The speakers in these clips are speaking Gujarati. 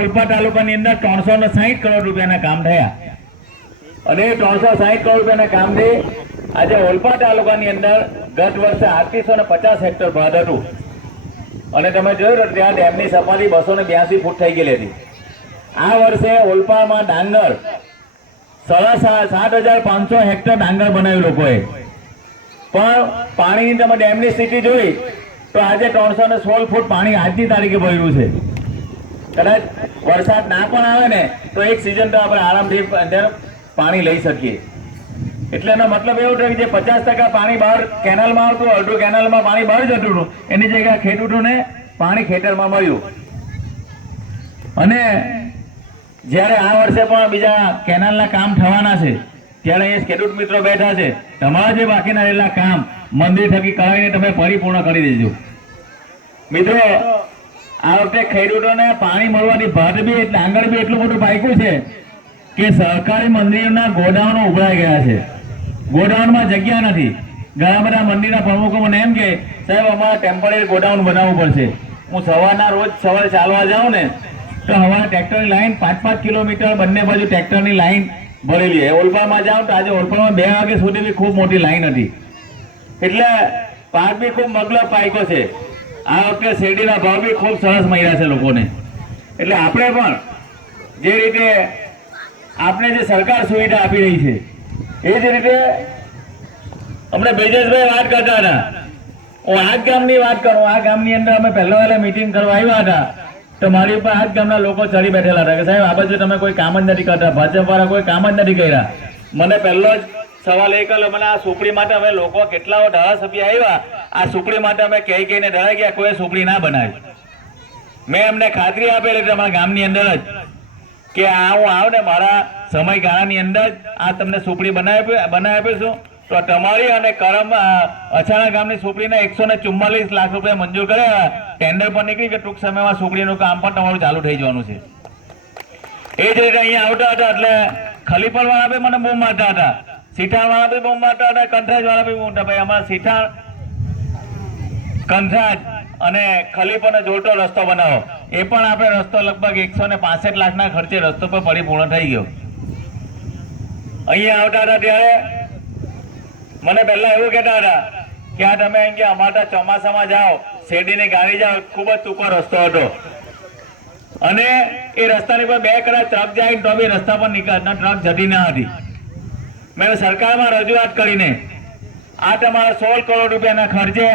ઓલપા તાલુકાની અંદર 360 કરોડ રૂપિયાના કામ થયા અને 360 કરોડ રૂપિયાના કામથી આજે ઓલપા તાલુકાની અંદર ગત વર્ષે 850 હેક્ટર ભાત હતું અને તમે જોયું ત્યાં ડેમની સપાટી 282 ફૂટ થઈ ગયેલી હતી। આ વર્ષે ઓલપામાં ડાંગર 7,500 હેક્ટર ડાંગર બનાવ્યું લોકોએ, પણ પાણીની તમે ડેમની સ્થિતિ જોઈ તો આજે 316 ફૂટ પાણી આજની તારીખે ભર્યું છે। કદાચ વરસાદ ના પણ આવે ને તો એક સિઝન તો આપણે આરામથી અંદર પાણી લઈ શકીએ। એટલે એનો મતલબ એવો છે કે જે 50% પાણી બહાર કેનાલમાં આવતું, અડધું કેનાલમાં પાણી બહાર જતું હતું, એની જગ્યાએ ખેડૂતોને પાણી ખેતરમાં મળ્યું। અને જ્યારે આ વર્ષે પણ બીજા કેનાલના કામ થવાના છે ત્યારે અહીંયા ખેડૂત મિત્રો બેઠા છે, તમારા જે બાકીના રહેલા કામ મંદિર થકી કરાવીને તમે પરિપૂર્ણ કરી દેજો। મિત્રો, આ વખતે ખેડૂતોને પાણી મળવાની ભાત બી એટલે આંગળ બી એટલું બધું પાક્યું છે કે સહકારી મંદિરના ગોડાઉનો ઉભરાઈ ગયા છે। ગોડાઉનમાં જગ્યા નથી। ઘણા બધા મંદિરના પ્રમુખો મને એમ કે સાહેબ અમારે ટેમ્પરરી ગોડાઉન બનાવવું પડશે। હું સવારના રોજ સવારે ચાલવા જાઉં ને તો હવારે ટ્રેક્ટરની લાઈન 5-5 કિલોમીટર બંને બાજુ ટ્રેક્ટરની લાઈન ભરેલી છે। ઓલપામાં જાઉં તો આજે ઓલપામાં 2 વાગ્યા સુધી બી ખૂબ મોટી લાઈન હતી, એટલે પાક બી ખૂબ મગલબ પાક્યો છે। આ વખતે શેરડીના ભાવ બી ખૂબ સરસ મળ્યા છે લોકોને। એટલે આપણે પણ જે રીતે આપણે જે સરકાર સુવિધા આપી રહી છે એ જ રીતે હમણાં બ્રિજેશભાઈ વાત કરતા હતા, હું આ ગામની વાત કરું। આ ગામની અંદર અમે પહેલા મીટિંગ કરવા આવ્યા હતા તો મારી ઉપર આ ગામના લોકો ચડી બેઠેલા હતા કે સાહેબ આ બાજુ તમે કોઈ કામ જ નથી કરતા, ભાજપવાળા કોઈ કામ જ નથી કર્યા। મને પહેલો જ સવાલ એ કર્યો, મને આ સુપડી માટે અમે લોકો કેટલા ધારાસભ્ય આવ્યા, આ સુપડી માટે અમે કહીને ડરાઈ ગયા, કોઈ સુપડી ના બનાવી। મેં એમને ખાતરી આપેલી તમારા ગામની અંદર જ કે આ હું આવ ને મારા સમયગાળાની અંદર જ આ તમને સુપડી બનાવી આપીશું। તો તમારી અને કરમ અછાણા ગામની સુપડીને 144 લાખ રૂપિયા મંજૂર કર્યા, ટેન્ડર પર નીકળી કે ટૂંક સમયમાં સુપડીનું કામ પણ તમારું ચાલુ થઈ જવાનું છે। એ જ રીતે અહીંયા આવતા હતા એટલે ખલીપર વાળા બી મને બૂમ મારતા હતા, સીઠાણ વાળા બી બૂમ મારતા હતા, કંથરાજ વાળા બી બૂમ, ભાઈ અમારા સીઠાણ કંથરાજ અને ખલીપરને જોડતો રસ્તો બનાવો। એ પણ આપણે રસ્તો લગભગ 165 લાખના ખર્ચે રસ્તો પર પરિપૂર્ણ થઈ ગયો। અહીંયા આવતા હતા ત્યારે મને પહેલા એવું કહેતા હતા કે આ તમે એમ કે અમારા ચોમાસામાં જાઓ, શેરડીની ગાડી જાઓ, ખૂબ જ ટૂંકો રસ્તો હતો અને એ રસ્તાની પર 2 કલાક ટ્રક જાય તો બી રસ્તા પર ટ્રક જતી ન હતી। મેં સરકારમાં રજૂઆત કરીને આ તમારા 16 કરોડ રૂપિયાના ખર્ચે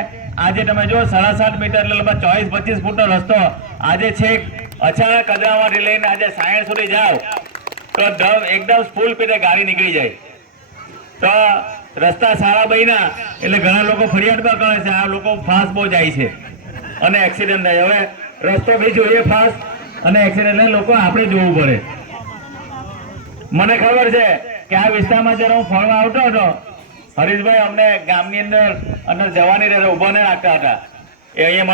આજે તમે જો 7.5 મીટર એટલે લગભગ 24-25 ફૂટનો રસ્તો આજે છેક અચાનક કદરામાંથી લઈને આજે સાયણ સુધી જાઓ તો એકદમ ફૂલ પીતે ગાડી નીકળી જાય। તો રસ્તા સારા બન્યા એટલે ઘણા લોકો ફરિયાદ પણ કરે છે, આ લોકો ફાસ્ટ બહુ જાય છે અને એક્સિડન્ટ થાય। હવે રસ્તો બી જોઈએ ફાસ્ટ અને એક્સિડન્ટ લોકો આપણે જોવું પડે। મને ખબર છે કે આ વિસ્તારમાં જ્યારે હું ફરવા આવતો હતો, હરીશભાઈ અમને ગામની અંદર જવાની રીતે ઉભા ન રાખતા હતા। એ અહીંયા